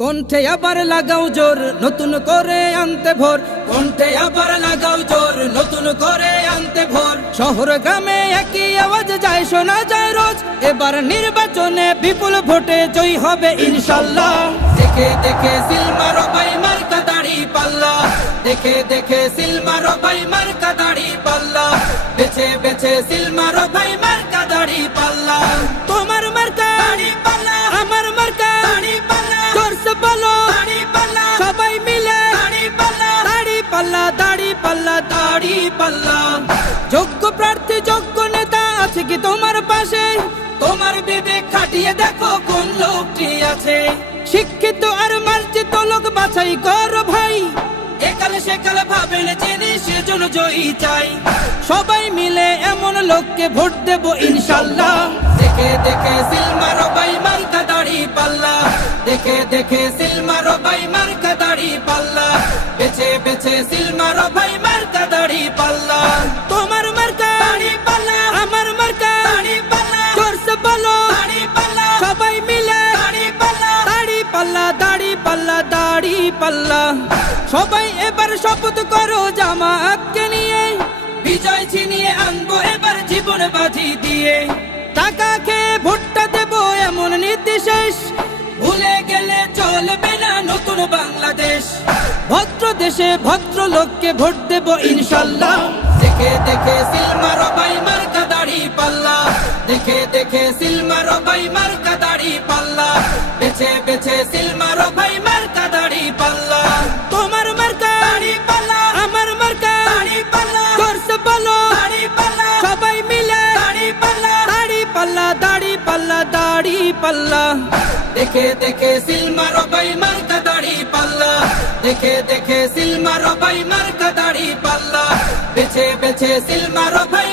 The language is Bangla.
কণ্ঠে আবার লাগাও জোর নতুন করে আনতে ভোর, কণ্ঠে আবার লাগাও জোর নতুন করে আনতে ভোর। শহর গ্রামে একই আওয়াজ যায় শোনা যায় রোজ, এবার নির্বাচনে বিপুল ভোটে জয়ী হবে ইনশাল্লাহ। দেখে দেখে সিল মারো ভাই মার্কা দাড়ি পাল্লা, দেখে দেখে সিল মারো ভাই মার্কা দাড়ি পাল্লা, বেছে বেছে সিল মারো ভাই মার্কা দাড়ি পাল্লা। তোমার মার্কা দাড়ি পাল্লা, আমার মার্কা দাড়ি পাল্লা, জোরসে বলো দাড়ি পাল্লা, সবাই মিলে দাড়ি পাল্লা, দাড়ি পাল্লা, দাড়ি পাল্লা, দাড়ি পাল্লা। যোগ্য প্রার্থী যোগ্য নেতা আছে কি তোমার পাশে? তোমার বিবেক খাটিয়ে দেখো কোন লোকটি আছে। শিক্ষিত আর মার্জিত লোক বাছাই করো ভাই, একালে সেকালে ভাবেন জেনে সেজন্য জয়ী চাই। সবাই মিলে এমন লোককে ভোট দেব ইনশাল্লাহ। দেখে দেখে সিল মারো ভাই মার্কা দাড়ি পাল্লা, দেখে দেখে সিল মারো ভাই মার্কা দাড়ি পাল্লা, বেছে বেছে সিল মারো ভাই মার্কা দাড়ি পাল্লা। তোমার মার্কা দাড়ি পাল্লা, আমার মার্কা দাড়ি পাল্লা, জোরসে বলো দাড়ি পাল্লা, সবাই মিলে দাড়ি পাল্লা, দাড়ি পাল্লা, দাড়ি পাল্লা, দাড়ি পাল্লা। সবাই এবার শপথ করো জামাতকে নিয়ে, বিজয় ছিনিয়ে আনবো এবার জীবন বাজি দিয়ে। টাকা খেয়ে ভোটটা দেবো এমন নীতি শেষ, ভুলে গেলে চলবে না নতুন বাংলাদেশ। ভদ্র দেশে ভদ্র লোককে ভোট দেব ইনশাল্লাহ। দেখে দেখে সিল মারো ভাই মার্কা দাড়ি পাল্লা, দেখে দেখে সিল মারো ভাই মার্কা দাড়ি পাল্লা, বেছে বেছে সিল মারো ভাই মার্কা দাড়ি পাল্লা। তোমার মার্কা দাড়ি পাল্লা, আমার মার্কা দাড়ি পাল্লা, জোরসে বলো দাড়ি পাল্লা, সবাই মিলে দাড়ি পাল্লা, দাড়ি পাল্লা, দাড়ি পাল্লা, দাড়ি পাল্লা। দেখে দেখে সিল মারো ভাই মার্কা দাড়ি পাল্লা, দেখে দেখে সিল মারো ভাই মার্কা দাড়ি পাল্লা, বেছে বেছে সিল মারো ভাই।